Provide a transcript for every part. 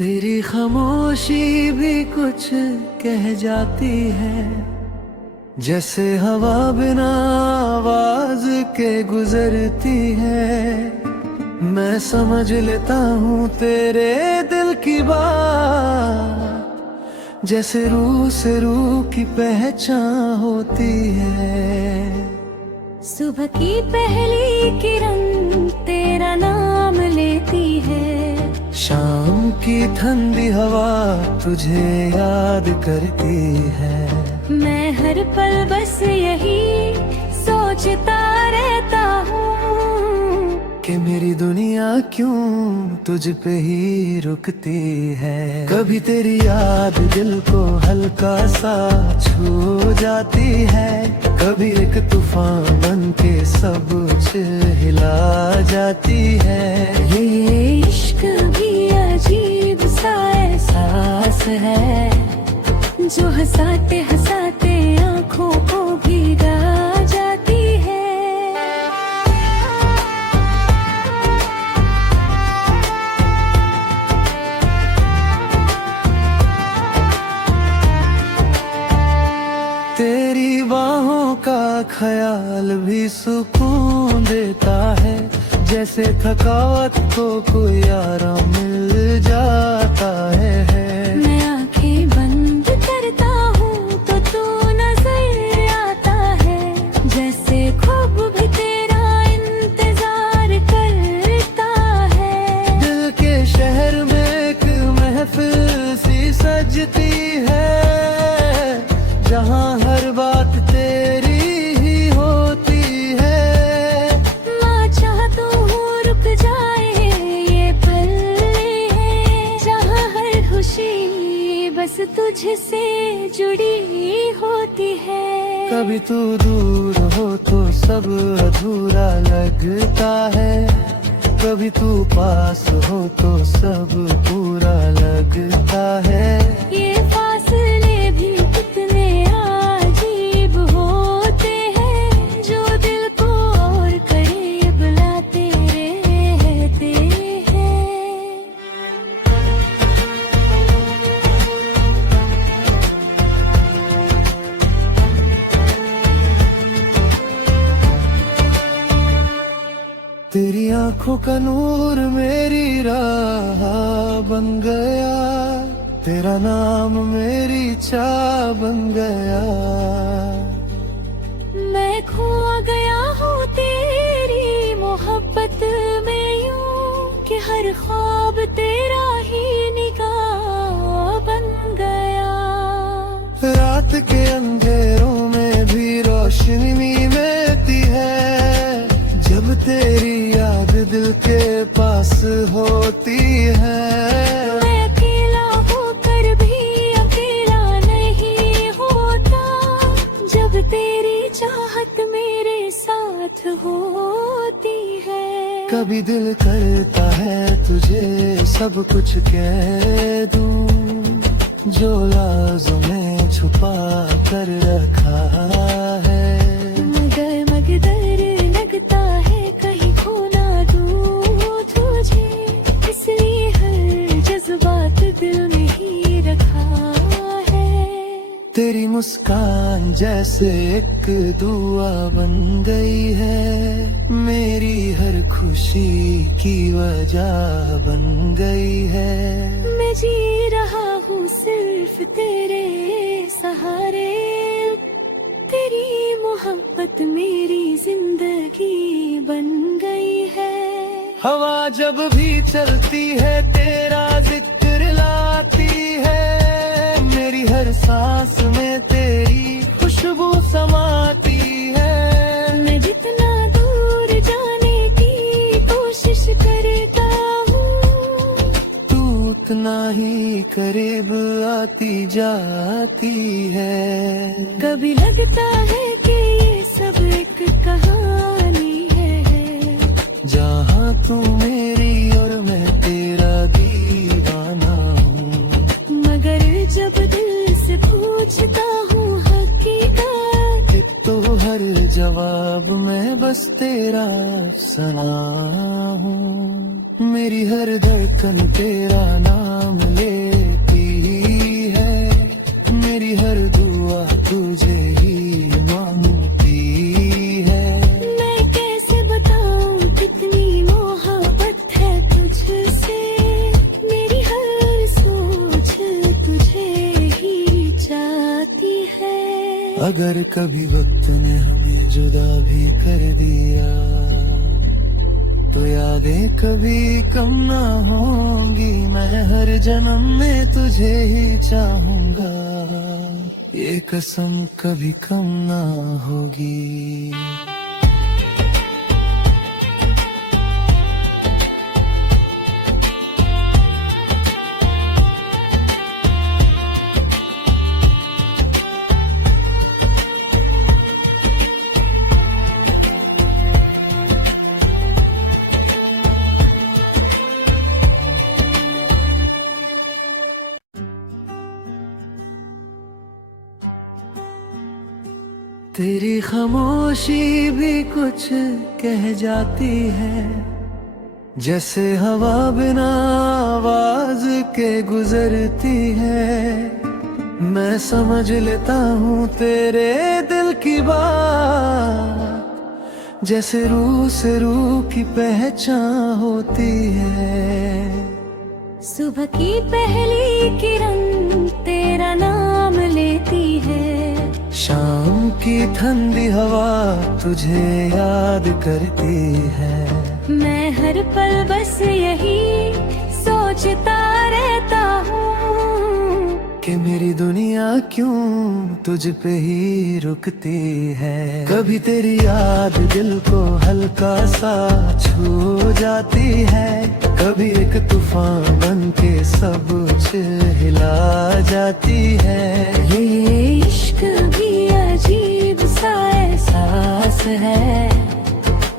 तेरी खामोशी भी कुछ कह जाती है, जैसे हवा बिना आवाज के गुजरती है। मैं समझ लेता हूँ तेरे दिल की बात, जैसे रूह से रूह की पहचान होती है। सुबह की पहली किरण तेरा नाम लेती है, शाम की ठंडी हवा तुझे याद करती है। मैं हर पल बस यही सोचता रहता हूँ कि मेरी दुनिया क्यों तुझ पे ही रुकती है। कभी तेरी याद दिल को हल्का सा छू जाती है, कभी एक तूफान बन के सब कुछ हिला जाती है। ये इश्क भी अजीब सा एहसास है, जो हंसाते हंसाते आँखों को भीगा जाती है। तेरी बाहों का ख्याल भी सुकून देता है, जैसे थकावट को कोई आराम मिल जाता है। मैं आंखें बंद करता हूँ तो तू नजर आता है, जैसे ख्वाब भी तेरा इंतजार करता है। दिल के शहर में एक महफिल सी सजती है, जहाँ हर बात तेरी ही होती है। माँ चाहता हूँ रुक जाए ये पल है, जहाँ हर खुशी बस तुझसे जुड़ी होती है। कभी तू दूर हो तो सब अधूरा लगता है, कभी तू पास हो तो सब पूरा लगता है। ये फासले भी कितने अजीब होते हैं, जो दिल को और करीब लाते रहते हैं। तेरी आंखों का नूर मेरी राह बन गया, तेरा नाम मेरी चाह बन गया। मैं खो गया हूँ तेरी मोहब्बत में यूं कि हर ख्वाब तेरा ही निगाह बन गया। रात के अंधेरों में भी रोशनी मिलती है, जब तेरी याद दिल के पास होती है। मैं अकेला होकर भी अकेला नहीं होता, जब तेरी चाहत मेरे साथ होती है। कभी दिल करता है तुझे सब कुछ कह दूं, जो राज़ों में छुपा कर रखा है। मगर लगता है कहीं खो ना दूं तुझे, इसलिए हर जज्बात दिल में ही रखा है। तेरी मुस्कान जैसे एक दुआ बन गई है, मेरी हर खुशी की वजह बन गई है। मैं जी रहा हूँ सिर्फ तेरे सहारे, तेरी मोहब्बत मेरी जिंदगी बन गई है। हवा जब भी चलती है तेरा जिक्र लाती है, मेरी हर सांस में तेरी खुशबू समाती है। मैं जितना दूर जाने की कोशिश करता हूँ, तू उतना ही करीब आती जाती है। कभी लगता है कि ये सब एक कहानी है, जहाँ तू मेरी और मैं तेरा दीवाना हूँ। मगर जब दिल से पूछता हूँ हकीकत, तो हर जवाब में बस तेरा अफसाना हूँ। मेरी हर धड़कन तेरा नाम अगर कभी वक्त ने हमें जुदा भी कर दिया तो यादें कभी कम ना होंगी। मैं हर जन्म में तुझे ही चाहूंगा, ये कसम कभी कम ना होगी। तेरी खामोशी भी कुछ कह जाती है, जैसे हवा बिना आवाज के गुजरती है। मैं समझ लेता हूँ तेरे दिल की बात, जैसे रूह से रूह की पहचान होती है। सुबह की पहली किरण तेरा नाम लेती है, शाम की ठंडी हवा तुझे याद करती है। मैं हर पल बस यही सोचता रहता हूँ कि मेरी दुनिया क्यों तुझ पे ही रुकती है। कभी तेरी याद दिल को हल्का सा छू जाती है, कभी एक तूफान बन के सब कुछ हिला जाती है। ये इश्क भी अजीब सा एहसास है,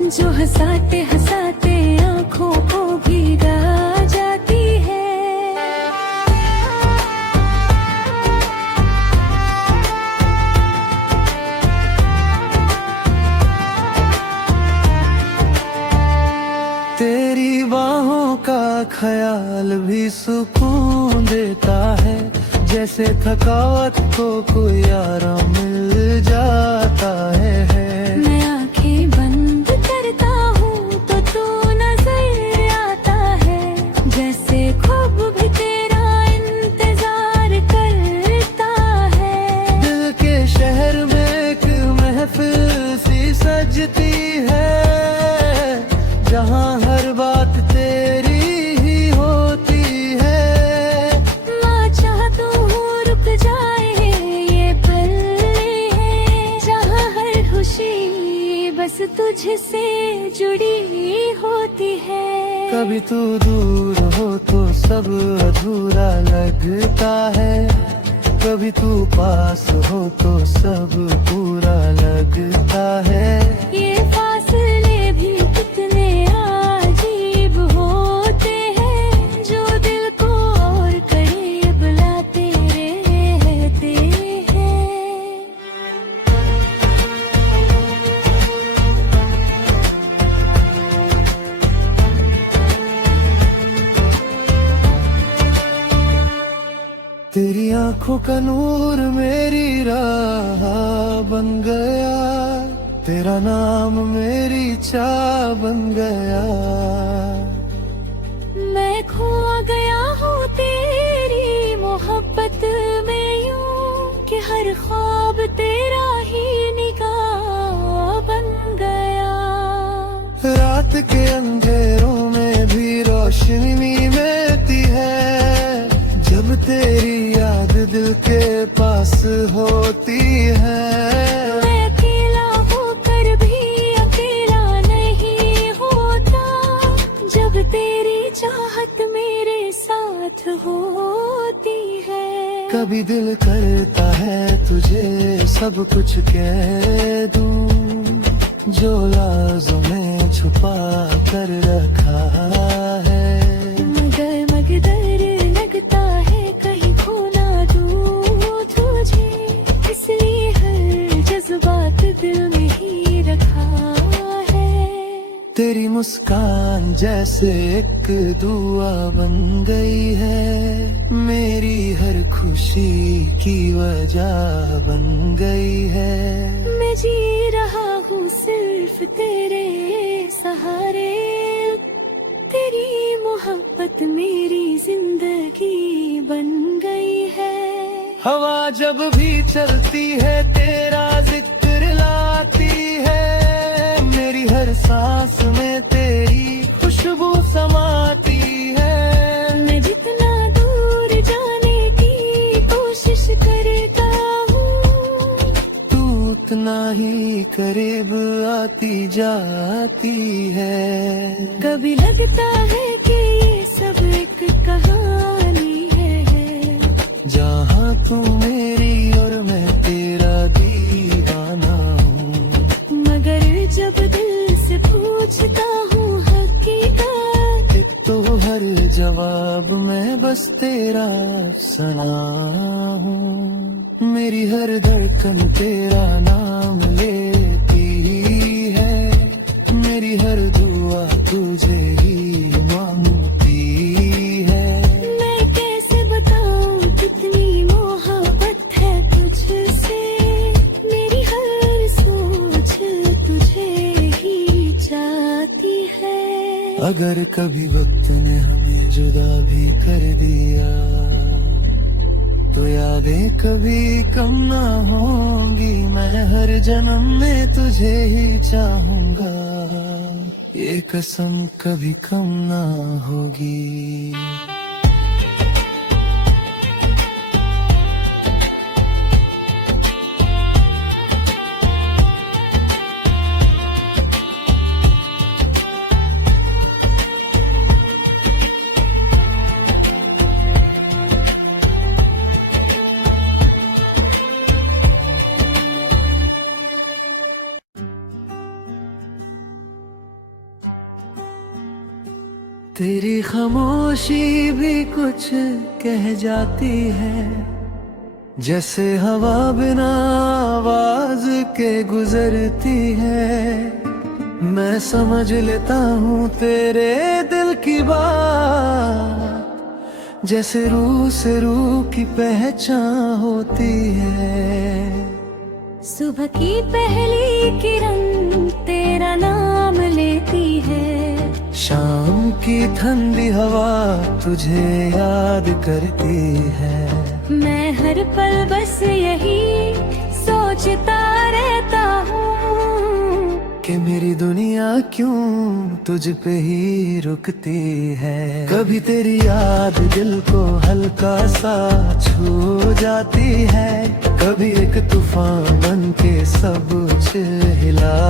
जो हंसाते हंसाते आँखों को भीगा जाती है। तेरी बाहों का ख्याल भी सुकून देता है, जैसे थकावट को कोई आराम मिल जाता है। मैं आंखें बंद करता हूँ तो तू नजर आता है, जैसे ख्वाब भी तेरा इंतजार करता है। दिल के शहर में एक महफिल सी सजती है, जहाँ हर बात तेरी ही होती है। मैं चाहता हूँ रुक जाए ये पल है, जहाँ हर खुशी बस तुझसे जुड़ी होती है। कभी तू दूर हो तो सब अधूरा लगता है, कभी तू पास हो तो सब पूरा लगता है। ये फासले भी कितने अजीब होते हैं, जो दिल को और करीब लाते रहते हैं। तेरी आंखों का नूर मेरी राह बन गया, तेरा नाम मेरी चाह बन गया। मैं खो गया हूँ तेरी मोहब्बत में यूं कि हर ख्वाब तेरा ही निगाह बन गया। रात के अंधेरों में भी रोशनी मिलती है, जब तेरी याद दिल के पास होती है। मैं अकेला होकर भी अकेला नहीं होता, जब तेरी चाहत मेरे साथ होती है। कभी दिल करता है तुझे सब कुछ कह दूं, जो राज़ों में छुपा कर रखा है। मगर लगता है कहीं खो ना दूं तुझे, इसलिए हर जज्बात दिल में ही रखा है। तेरी मुस्कान जैसे एक दुआ बन गई है, मेरी हर खुशी की वजह बन गई है। मैं जी रहा हूँ सिर्फ तेरे सहारे, तेरी मोहब्बत मेरी जिंदगी बन गई है। हवा जब भी चलती है तेरा इतना ही करीब आती जाती है। कभी लगता है कि ये सब एक कहानी है, जहाँ तू मेरी और मैं तेरा दीवाना हूँ। मगर जब दिल से पूछता हूँ हकीकत, तो हर जवाब मैं बस तेरा अफसाना हूँ। मेरी हर धड़कन तेरा नाम लेती है, मेरी हर दुआ तुझे ही मांगती है। मैं कैसे बताऊँ कितनी मोहब्बत है तुझसे, मेरी हर सोच तुझे ही चाहती है। अगर कभी वक्त ने हमें जुदा भी कर दिया, तो यादें कभी कम ना होंगी। मैं हर जन्म में तुझे ही चाहूंगा, ये कसम कभी कम ना होगी। तेरी खामोशी भी कुछ कह जाती है, जैसे हवा बिना आवाज के गुजरती है। मैं समझ लेता हूँ तेरे दिल की बात, जैसे रूह से रूह की पहचान होती है। सुबह की पहली किरण तेरा नाम लेती है, शाम की ठंडी हवा तुझे याद करती है। मैं हर पल बस यही सोचता रहता हूँ कि मेरी दुनिया क्यों तुझ पे ही रुकती है। कभी तेरी याद दिल को हल्का सा छू जाती है, कभी एक तूफान बन के सब कुछ हिला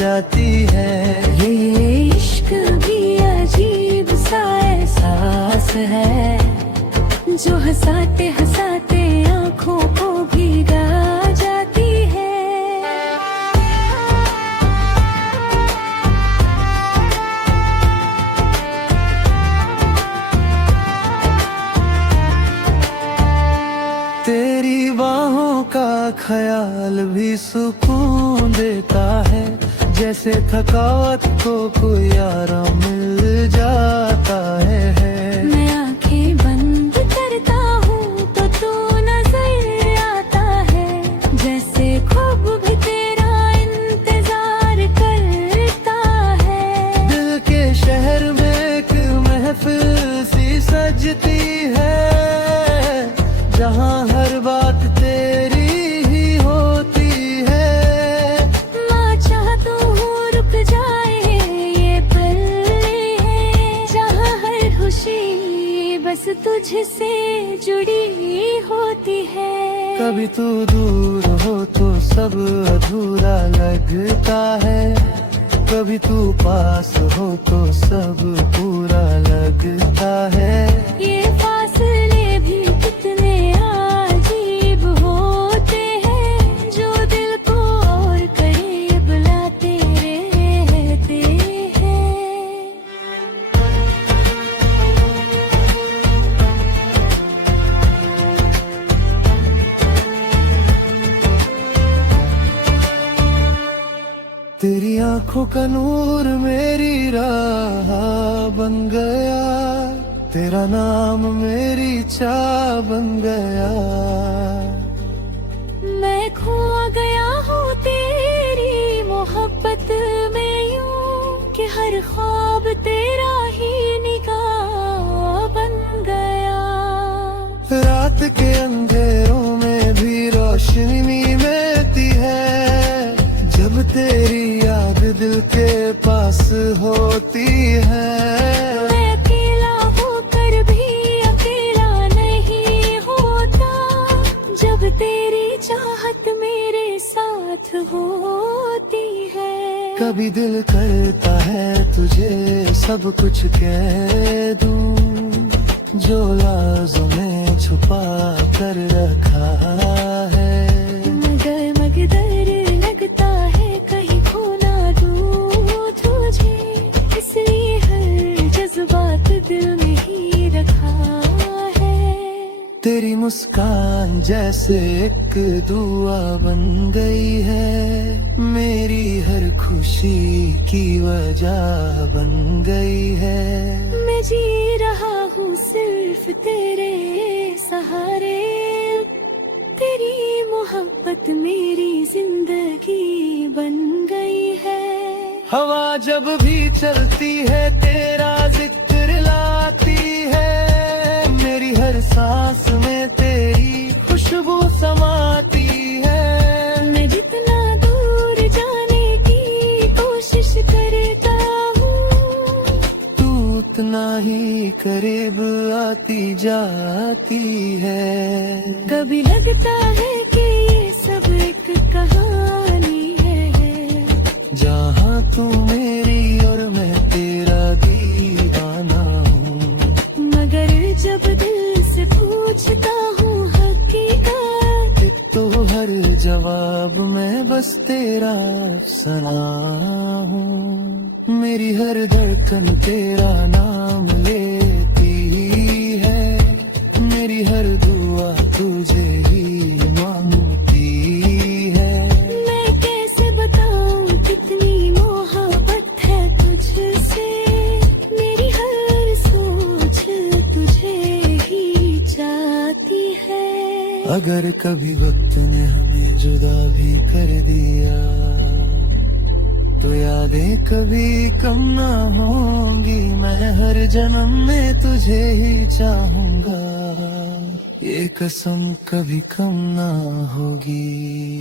जाती है। ये इश्क भी अजीब सा एहसास है, जो हंसाते हंसाते आँखों को भीगा जाती है। तेरी बाहों का ख्याल भी सुकून देता है, जैसे थकावट को कोई आराम मिल जाता है। मैं आंखें बंद करता हूँ तो तू नजर आता है, जैसे ख्वाब भी तेरा इंतजार करता है। दिल के शहर में एक महफिल सी सजती है, जहाँ हर बात तेरी ही होती है। माँ चाहता हूँ रुक जाए ये पल है, जहाँ हर खुशी बस तुझसे जुड़ी होती है। कभी तू दूर हो तो सब अधूरा लगता है, कभी तू पास हो तो सब पूरा लगता है। ये फासले भी कितने अजीब होते हैं, जो दिल को और करीब लाते रहते हैं। तेरी आंखों का नूर मेरी राह बन गया, तेरा नाम मेरी चाह बन गया। मैं खो गया हूँ तेरी मोहब्बत में यूं कि हर ख्वाब तेरा ही निगाह बन गया। रात के अंधेरों में भी रोशनी मिलती है, जब तेरी याद दिल के पास होती है। मैं अकेला होकर भी अकेला नहीं होता, जब तेरी चाहत मेरे साथ हो कभी दिल करता है तुझे सब कुछ कह दूं, जो राज़ों में छुपा कर रखा है। मगर लगता है कहीं खो ना दूं तुझे, इसलिए हर जज्बात दिल में ही रखा है। तेरी मुस्कान जैसे एक दुआ बन गई है, मेरी हर खुशी की वजह बन गई है। मैं जी रहा हूँ सिर्फ तेरे सहारे, तेरी मोहब्बत मेरी जिंदगी बन गई है। हवा जब भी चलती है तेरा जिक्र लाती है, मेरी हर सांस में तेरी खुशबू समाती है। मैं जितना दूर जाने की कोशिश करता हूँ, तू उतना ही करीब आती जाती है। कभी लगता है कि ये सब एक कहानी है, जहाँ तू मेरी और मैं तेरा दीवाना हूँ। मगर जब दिल से पूछता हूँ हकीकत, तो हर जवाब में बस तेरा अफसाना हूँ। मेरी हर धड़कन तेरा नाम लेती है, मेरी हर दुआ तुझे ही मांगती है। मैं कैसे बताऊँ कितनी मोहब्बत है तुझसे, मेरी हर सोच तुझे ही चाहती है। अगर कभी वक्त ने हमें जुदा भी कर दिया, तो यादें कभी कम ना होंगी। मैं हर जन्म में तुझे ही चाहूंगा, ये कसम कभी कम ना होगी।